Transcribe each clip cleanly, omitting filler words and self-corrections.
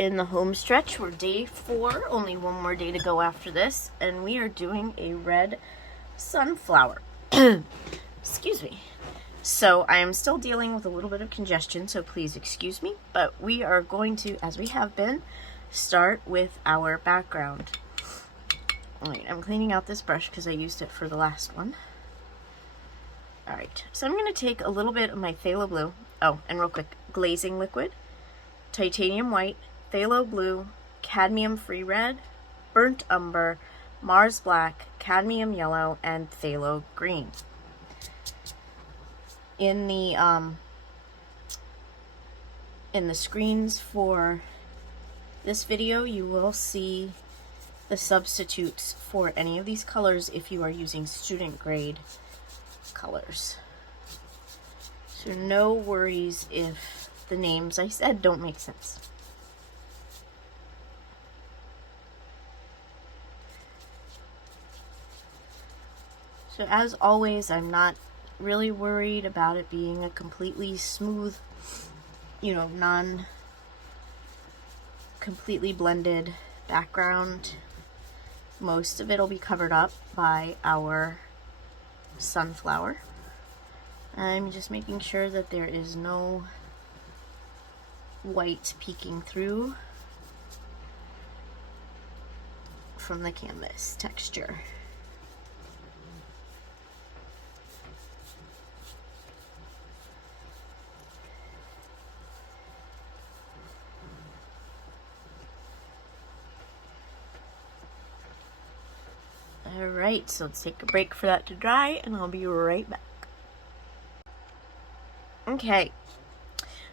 in the home stretch. We're day 4, only one more day to go after this, and we are doing a red sunflower. Excuse me. So I am still dealing with a little bit of congestion, so please excuse me, but we are going to, as we have been, start with our background. Alright, I'm cleaning out this brush because I used it for the last one. Alright, so I'm going to take a little bit of my phthalo blue, and real quick, glazing liquid, titanium white, phthalo blue, cadmium free red, burnt umber, Mars black, cadmium yellow, and phthalo green. In the screens for this video, you will see the substitutes for any of these colors if you are using student grade colors. So no worries if the names I said don't make sense. So as always, I'm not really worried about it being a completely smooth, completely blended background. Most of it will be covered up by our sunflower. I'm just making sure that there is no white peeking through from the canvas texture. Alright, so let's take a break for that to dry, and I'll be right back. Okay,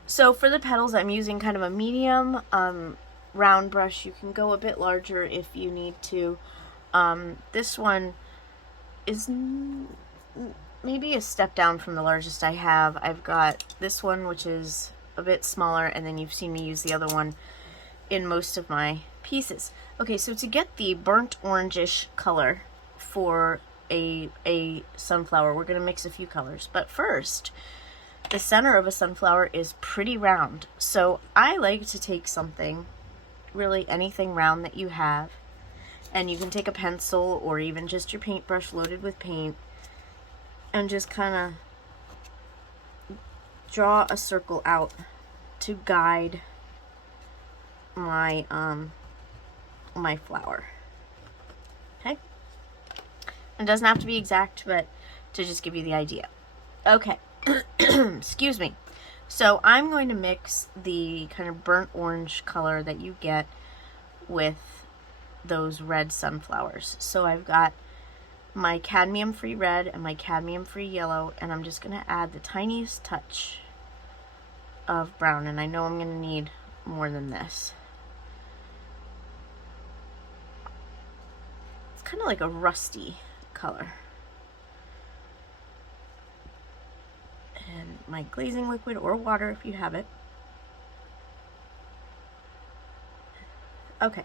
so for the petals, I'm using kind of a medium round brush. You can go a bit larger if you need to. This one is maybe a step down from the largest I have. I've got this one, which is a bit smaller, and then you've seen me use the other one in most of my pieces. Okay, so to get the burnt orangish color for a sunflower, we're going to mix a few colors. But first, the center of a sunflower is pretty round. So I like to take something, really anything round that you have, and you can take a pencil or even just your paintbrush loaded with paint and just kind of draw a circle out to guide my my flower. Okay, it doesn't have to be exact, but to just give you the idea. Okay. Excuse me. So I'm going to mix the kind of burnt orange color that you get with those red sunflowers. So I've got my cadmium free red and my cadmium free yellow, and I'm just going to add the tiniest touch of brown, and I know I'm going to need more than this. It's kind of like a rusty color. And my glazing liquid or water if you have it. Okay,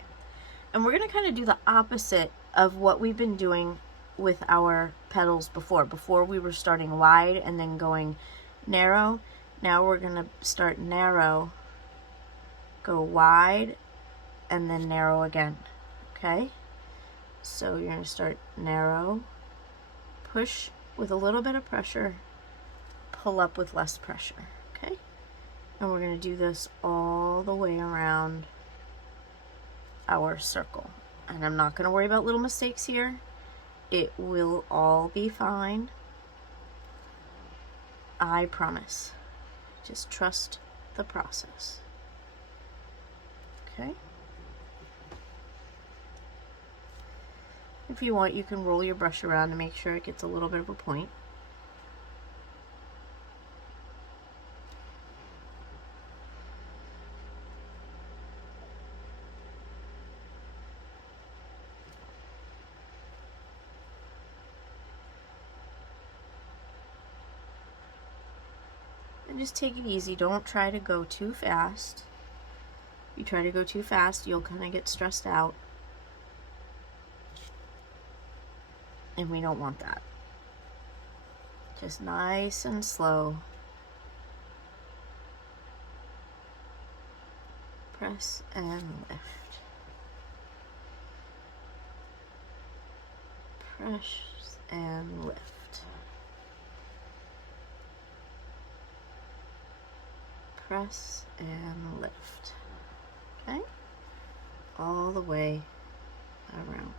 and we're going to kind of do the opposite of what we've been doing with our petals before. Before we were starting wide and then going narrow. Now we're going to start narrow, go wide, and then narrow again. Okay, so you're going to start narrow, push with a little bit of pressure, pull up with less pressure. Okay, and we're going to do this all the way around our circle. And I'm not going to worry about little mistakes here. It will all be fine. I promise. Just trust the process. Okay. If you want, you can roll your brush around to make sure it gets a little bit of a point. And just take it easy. Don't try to go too fast. If you try to go too fast, you'll kind of get stressed out. And we don't want that. Just nice and slow. Press and lift. Press and lift. Press and lift. Okay? All the way around.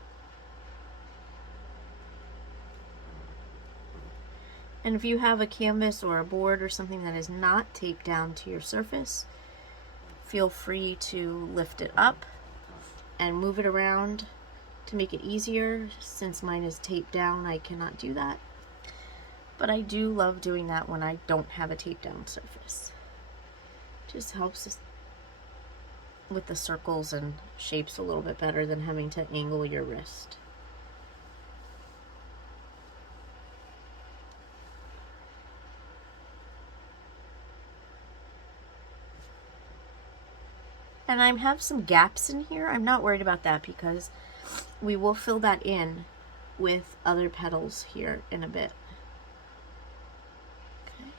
And if you have a canvas or a board or something that is not taped down to your surface, feel free to lift it up and move it around to make it easier. Since mine is taped down, I cannot do that. But I do love doing that when I don't have a taped down surface. Just helps us with the circles and shapes a little bit better than having to angle your wrist. And I have some gaps in here. I'm not worried about that because we will fill that in with other petals here in a bit. Okay.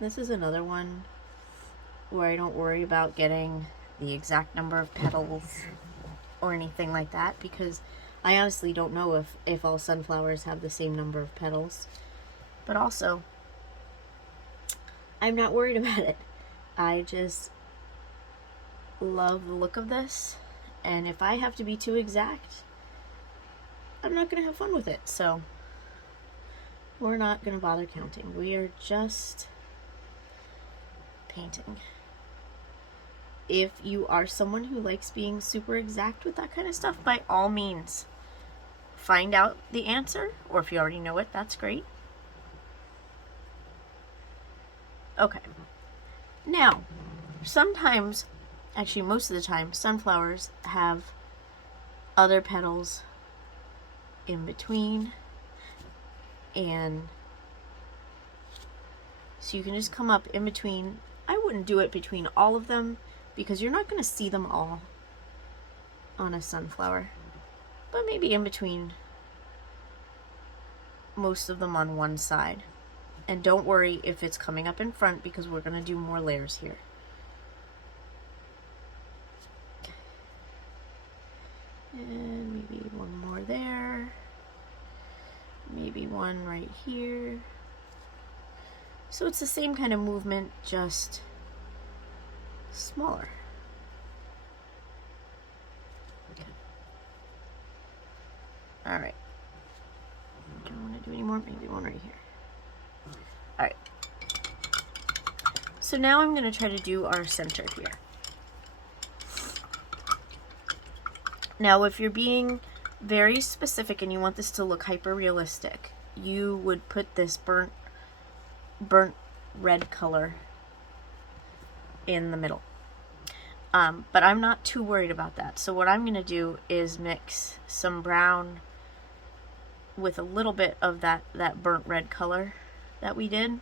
This is another one where I don't worry about getting the exact number of petals or anything like that, because I honestly don't know if all sunflowers have the same number of petals. But also, I'm not worried about it. I just love the look of this, and if I have to be too exact, I'm not going to have fun with it. So we're not going to bother counting. We are just painting. If you are someone who likes being super exact with that kind of stuff, by all means, find out the answer, or if you already know it, that's great. Okay. Now, sometimes, actually most of the time, sunflowers have other petals in between, and so you can just come up in between. I wouldn't do it between all of them, because you're not going to see them all on a sunflower, but maybe in between most of them on one side. And don't worry if it's coming up in front, because we're going to do more layers here. And maybe one more there, maybe one right here. So it's the same kind of movement, just smaller. Okay. All right. Don't want to do any more. Maybe one right here. All right. So now I'm going to try to do our center here. Now, if you're being very specific and you want this to look hyper realistic, you would put this burnt red color in the middle. But I'm not too worried about that. So what I'm going to do is mix some brown with a little bit of that burnt red color that we did.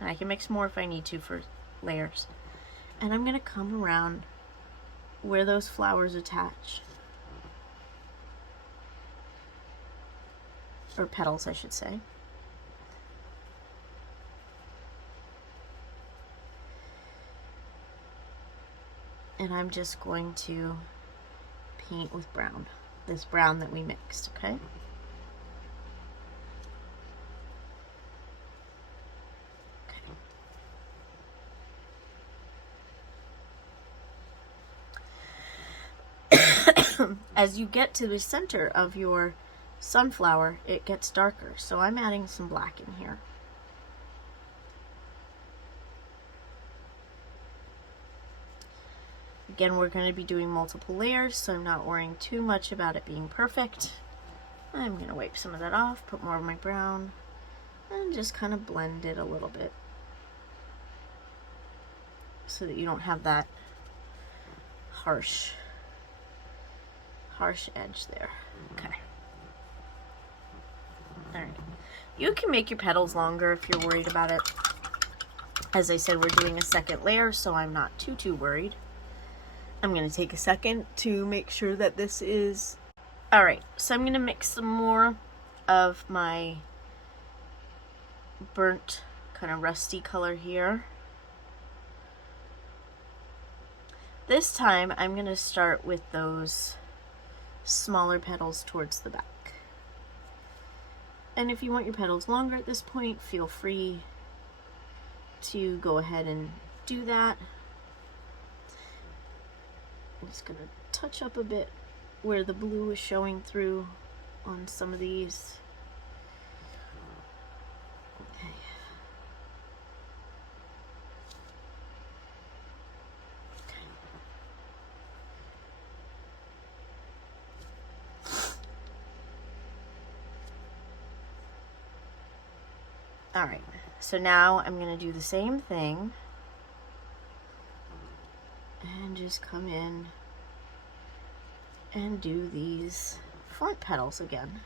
And I can mix more if I need to for layers. And I'm going to come around where those flowers attach. Or petals, I should say. And I'm just going to paint with brown, this brown that we mixed, okay? Okay. As you get to the center of your sunflower, it gets darker, so I'm adding some black in here. Again, we're going to be doing multiple layers, so I'm not worrying too much about it being perfect. I'm going to wipe some of that off, put more of my brown, and just kind of blend it a little bit so that you don't have that harsh edge there. Okay. Alright. You can make your petals longer if you're worried about it. As I said, we're doing a second layer, so I'm not too worried. I'm going to take a second to make sure that this is Alright, so I'm going to mix some more of my burnt, kind of rusty color here. This time I'm going to start with those smaller petals towards the back. And if you want your petals longer at this point, feel free to go ahead and do that. I'm just going to touch up a bit where the blue is showing through on some of these. Okay. Alright, so now I'm going to do the same thing and just come in and do these front petals again.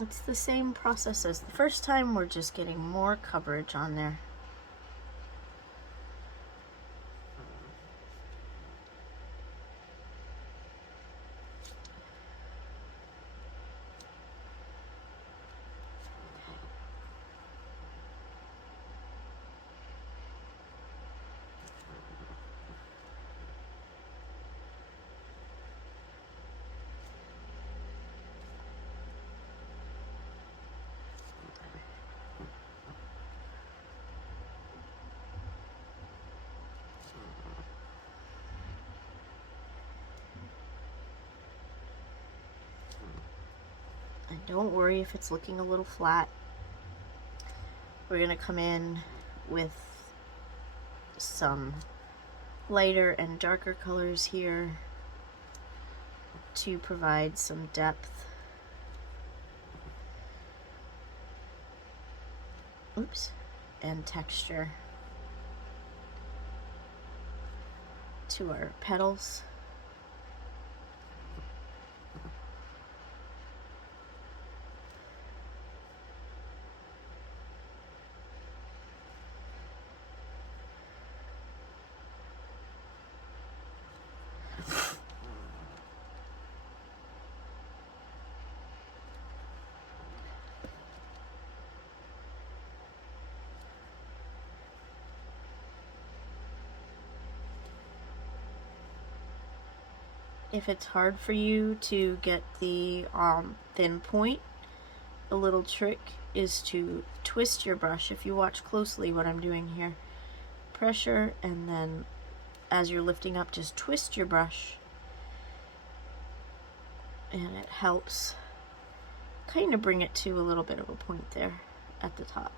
It's the same process as the first time, we're just getting more coverage on there. And don't worry if it's looking a little flat. We're going to come in with some lighter and darker colors here to provide some depth. Oops, and texture to our petals. If it's hard for you to get the thin point, a little trick is to twist your brush. If you watch closely what I'm doing here, pressure, and then as you're lifting up, just twist your brush, and it helps kind of bring it to a little bit of a point there at the top.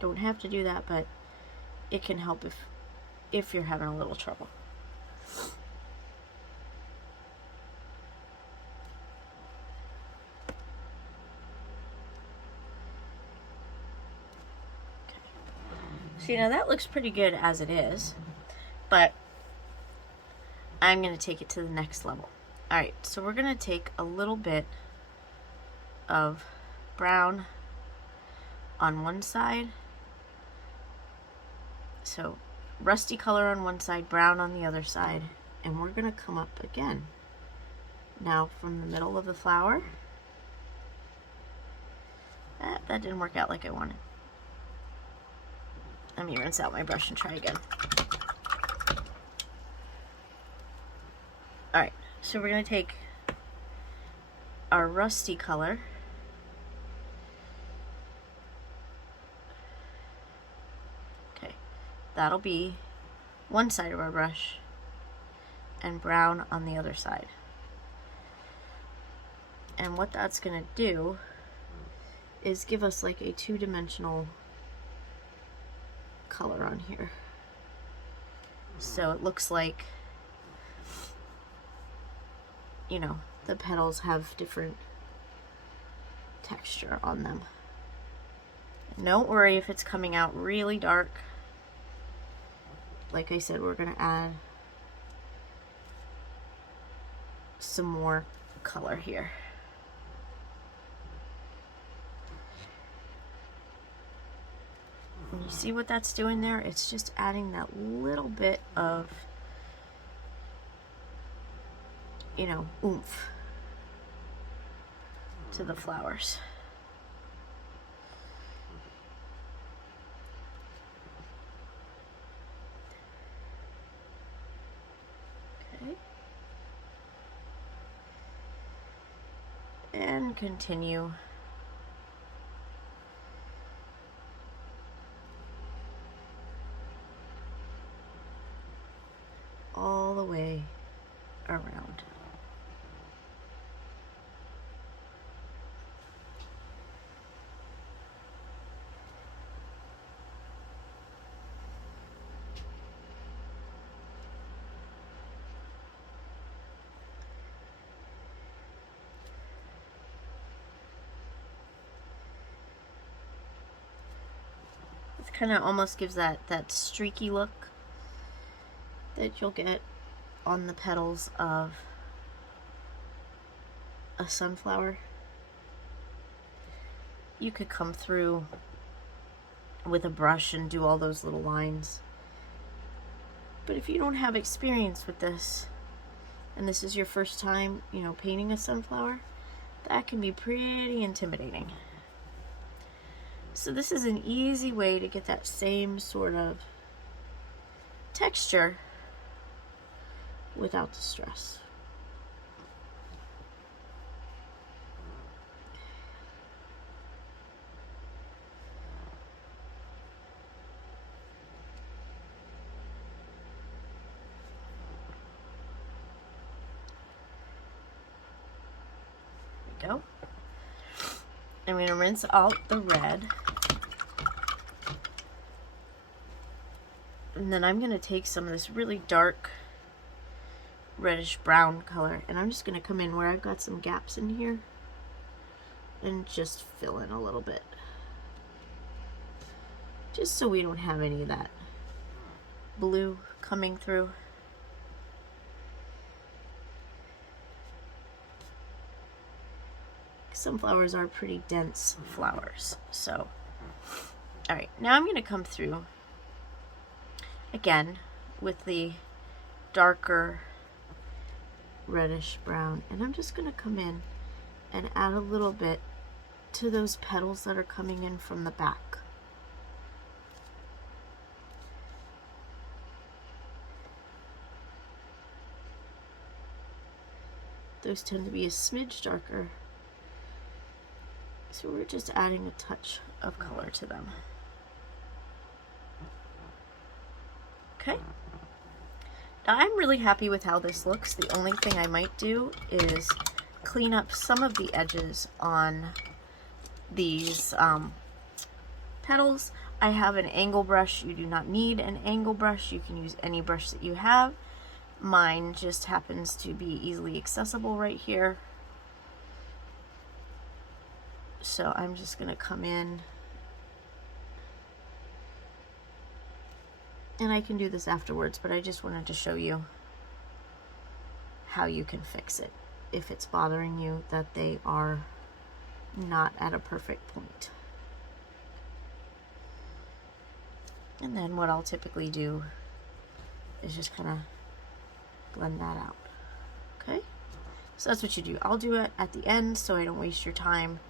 Don't have to do that, but it can help if you're having a little trouble. See, now that looks pretty good as it is, but I'm going to take it to the next level. Alright, so we're going to take a little bit of brown on one side. So rusty color on one side, brown on the other side, and we're going to come up again. Now from the middle of the flower. That didn't work out like I wanted. Let me rinse out my brush and try again. Alright, so we're going to take our rusty color that'll be one side of our brush and brown on the other side. And what that's going to do is give us like a two-dimensional color on here. So it looks like, you know, the petals have different texture on them. And don't worry if it's coming out really dark. Like I said, we're going to add some more color here. And you see what that's doing there? It's just adding that little bit of, you know, oomph to the flowers. Okay. And continue. All the way around. It kind of almost gives that streaky look that you'll get on the petals of a sunflower. You could come through with a brush and do all those little lines. But if you don't have experience with this, and this is your first time, you know, painting a sunflower, that can be pretty intimidating. So this is an easy way to get that same sort of texture without the stress. There we go. I'm going to rinse out the red. And then I'm going to take some of this really dark reddish brown color, and I'm just going to come in where I've got some gaps in here and just fill in a little bit, just so we don't have any of that blue coming through. Sunflowers are pretty dense flowers. So, all right, now I'm going to come through again with the darker reddish brown, and I'm just going to come in and add a little bit to those petals that are coming in from the back. Those tend to be a smidge darker, so we're just adding a touch of color to them. Okay. Now I'm really happy with how this looks. The only thing I might do is clean up some of the edges on these petals. I have an angle brush. You do not need an angle brush. You can use any brush that you have. Mine just happens to be easily accessible right here. So I'm just going to come in, and I can do this afterwards, but I just wanted to show you how you can fix it if it's bothering you that they are not at a perfect point. And then what I'll typically do is just kind of blend that out. Okay, so that's what you do. I'll do it at the end so I don't waste your time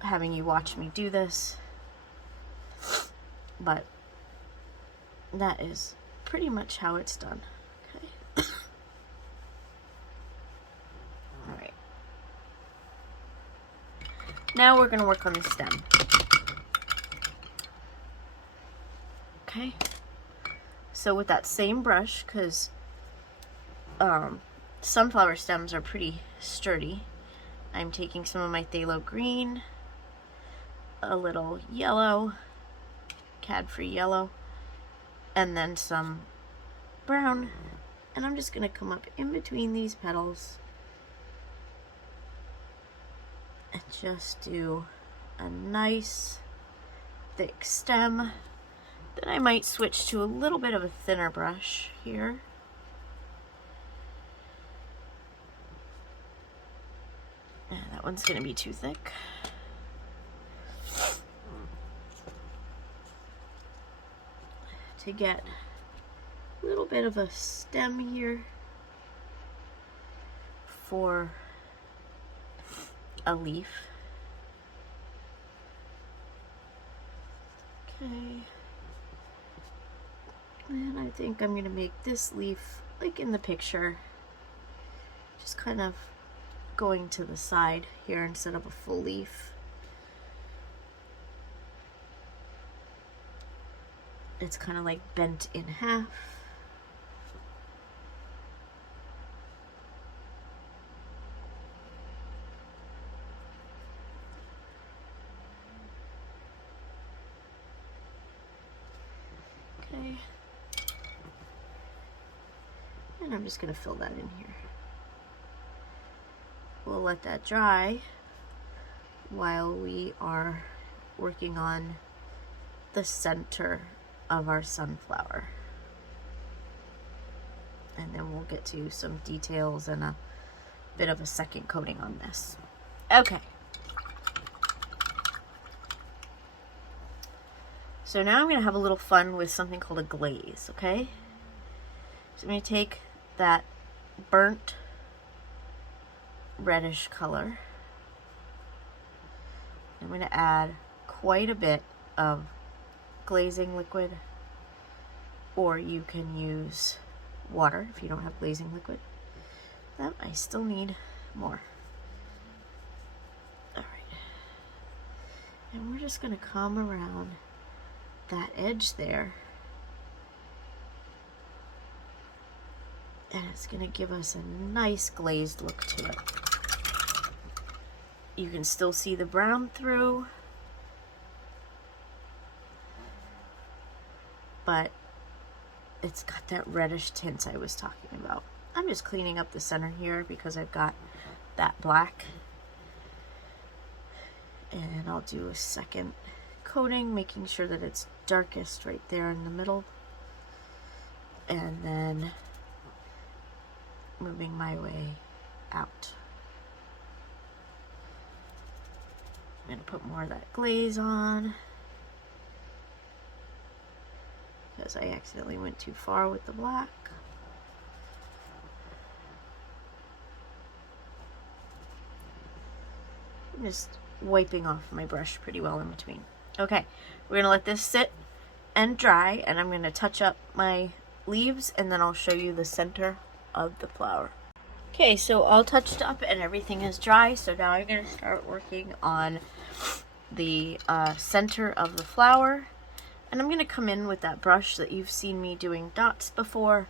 having you watch me do this, but that is pretty much how it's done. Okay. All right. Now we're going to work on the stem. Okay. So with that same brush, because sunflower stems are pretty sturdy, I'm taking some of my phthalo green, a little yellow, cadfree yellow, and then some brown, and I'm just going to come up in between these petals and just do a nice thick stem. Then I might switch to a little bit of a thinner brush here. That one's going to be too thick. to get a little bit of a stem here for a leaf. Okay. And I think I'm going to make this leaf like in the picture, just kind of going to the side here instead of a full leaf. It's kind of like bent in half. Okay. And I'm just going to fill that in here. We'll let that dry while we are working on the center of our sunflower. And then we'll get to some details and a bit of a second coating on this. Okay. So now I'm going to have a little fun with something called a glaze, okay? So I'm going to take that burnt reddish color. I'm going to add quite a bit of glazing liquid, or you can use water if you don't have glazing liquid. Then I still need more. Alright. And we're just going to come around that edge there. And it's going to give us a nice glazed look to it. You can still see the brown through, but it's got that reddish tint I was talking about. I'm just cleaning up the center here because I've got that black. And I'll do a second coating, making sure that it's darkest right there in the middle. And then moving my way out. I'm going to put more of that glaze on because I accidentally went too far with the black. I'm just wiping off my brush pretty well in between. Okay, we're going to let this sit and dry, and I'm going to touch up my leaves and then I'll show you the center of the flower. Okay, so all touched up and everything is dry, so now I'm going to start working on the center of the flower. And I'm going to come in with that brush that you've seen me doing dots before.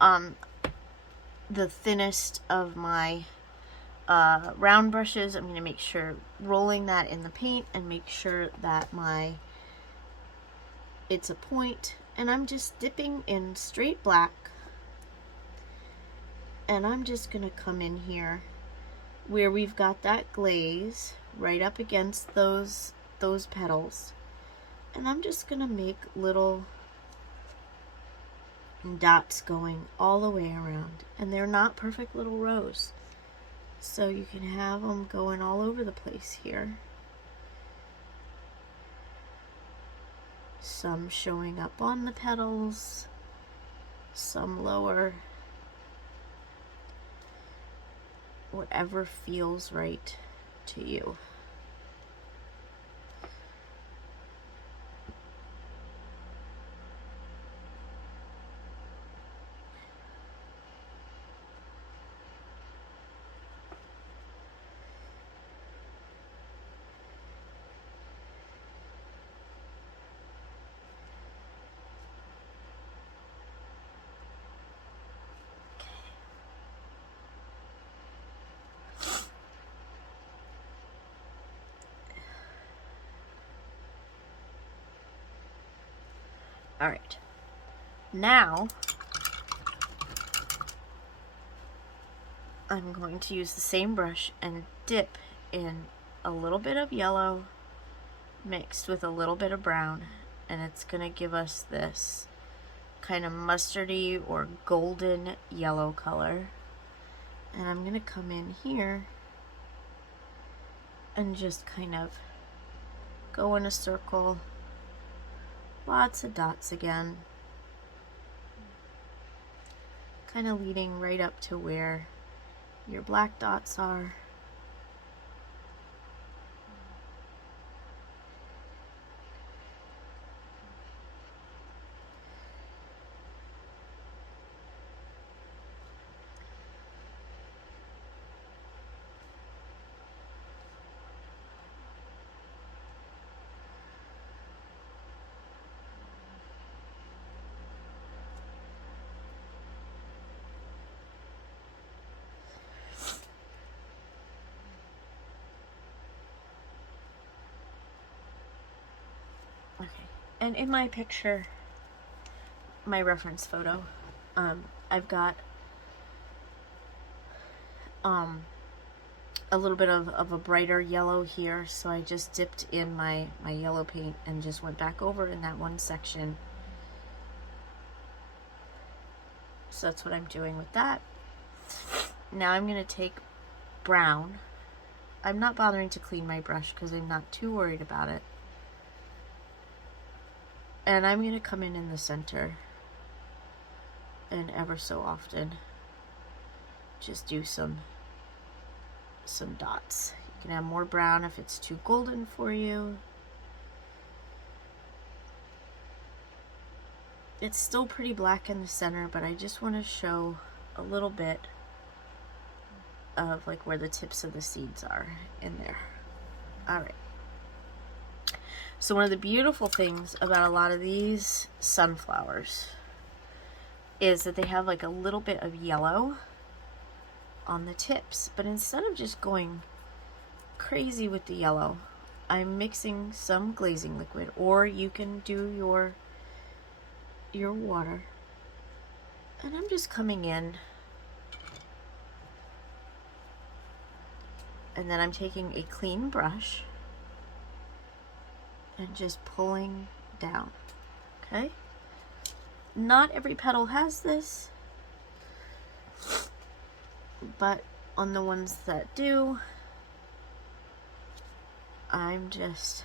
The thinnest of my round brushes. I'm going to make sure rolling that in the paint and make sure that it's a point. And I'm just dipping in straight black. And I'm just going to come in here where we've got that glaze right up against those petals. And I'm just going to make little dots going all the way around. And they're not perfect little rows. So you can have them going all over the place here. Some showing up on the petals, some lower. Whatever feels right to you. Alright, now I'm going to use the same brush and dip in a little bit of yellow mixed with a little bit of brown, and it's going to give us this kind of mustardy or golden yellow color. And I'm going to come in here and just kind of go in a circle Lots of dots again. Kind of leading right up to where your black dots are. Okay, and in my picture, my reference photo, I've got a little bit of a brighter yellow here, so I just dipped in my yellow paint and just went back over in that one section. So that's what I'm doing with that. Now I'm going to take brown. I'm not bothering to clean my brush because I'm not too worried about it. And I'm going to come in the center and ever so often just do some dots. You can add more brown if it's too golden for you. It's still pretty black in the center, but I just want to show a little bit of like where the tips of the seeds are in there. All right. So one of the beautiful things about a lot of these sunflowers is that they have like a little bit of yellow on the tips, but instead of just going crazy with the yellow, I'm mixing some glazing liquid, or you can do your water, and I'm just coming in, and then I'm taking a clean brush and just pulling down. Okay, not every petal has this, but on the ones that do, I'm just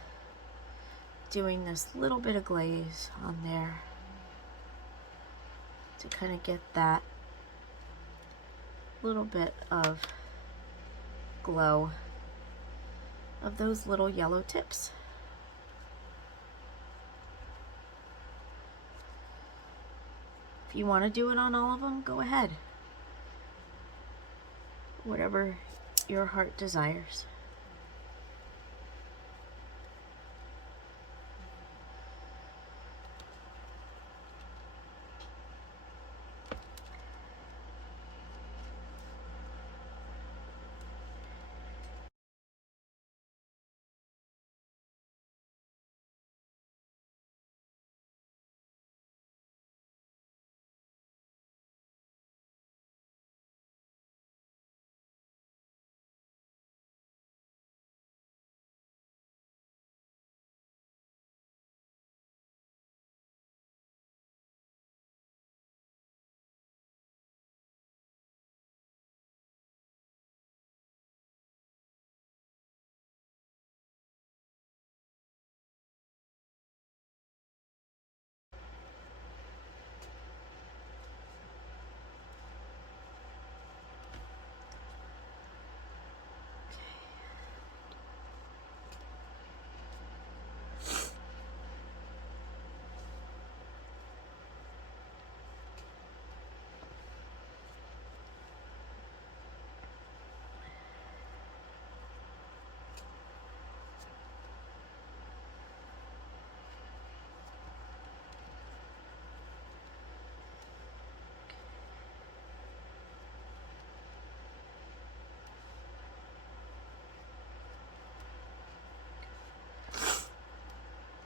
doing this little bit of glaze on there to kind of get that little bit of glow of those little yellow tips. If you want to do it on all of them, go ahead. Whatever your heart desires.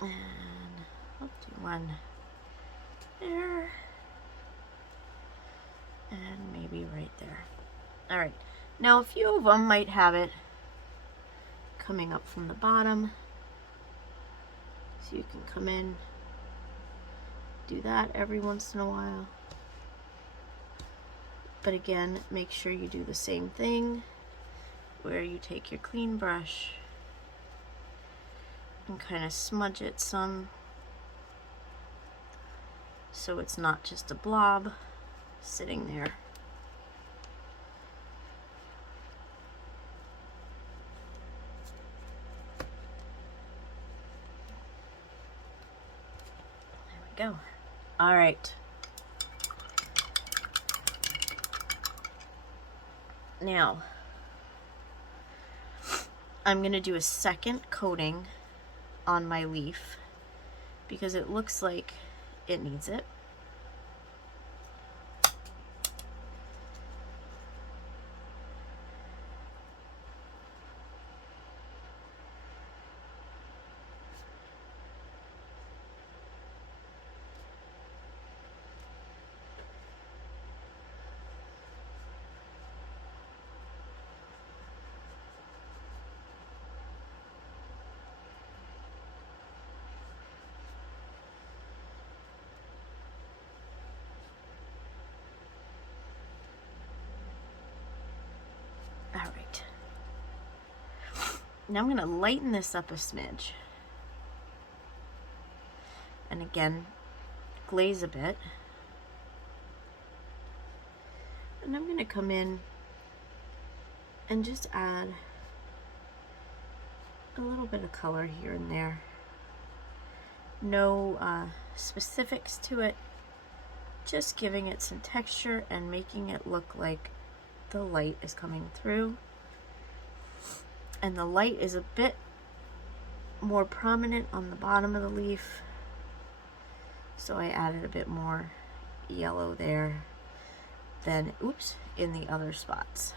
And I'll do one there, and maybe right there. All right, now a few of them might have it coming up from the bottom, so you can come in, do that every once in a while. But again, make sure you do the same thing where you take your clean brush and kind of smudge it some so it's not just a blob sitting there. There we go. All right. Now, I'm going to do a second coating on my leaf because it looks like it needs it. All right. Now I'm going to lighten this up a smidge. And again, glaze a bit. And I'm going to come in and just add a little bit of color here and there. No specifics to it, just giving it some texture and making it look like the light is coming through. And the light is a bit more prominent on the bottom of the leaf, so I added a bit more yellow there than, oops, in the other spots.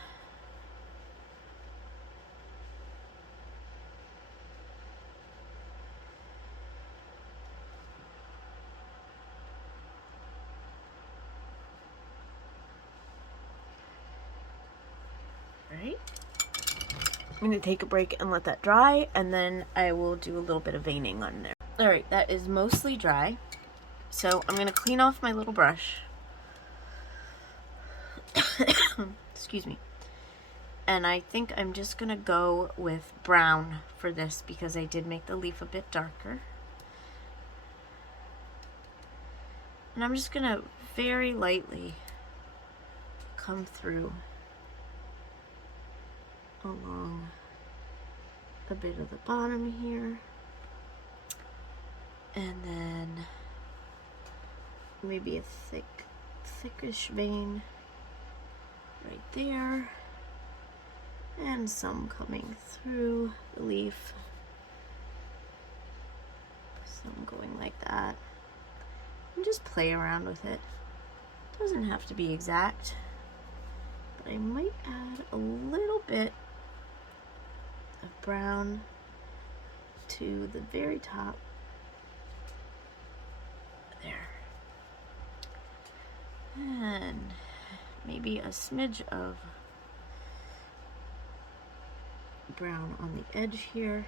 Right. I'm going to take a break and let that dry, and then I will do a little bit of veining on there. Alright, that is mostly dry. So I'm going to clean off my little brush. Excuse me. And I think I'm just going to go with brown for this because I did make the leaf a bit darker. And I'm just going to very lightly come through along a bit of the bottom here, and then maybe a thickish vein right there, and some coming through the leaf, some going like that, and just play around with it. Doesn't have to be exact, but I might add a little bit of brown to the very top there, and maybe a smidge of brown on the edge here,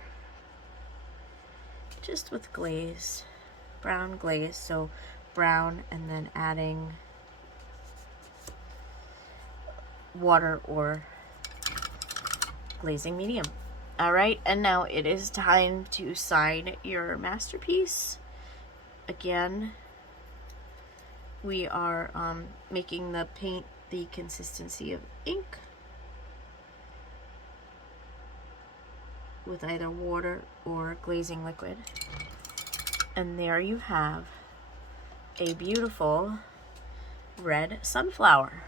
just with glaze, brown glaze, so brown and then adding water or glazing medium. All right, and now it is time to sign your masterpiece. Again, we are making the paint the consistency of ink with either water or glazing liquid. And there you have a beautiful red sunflower.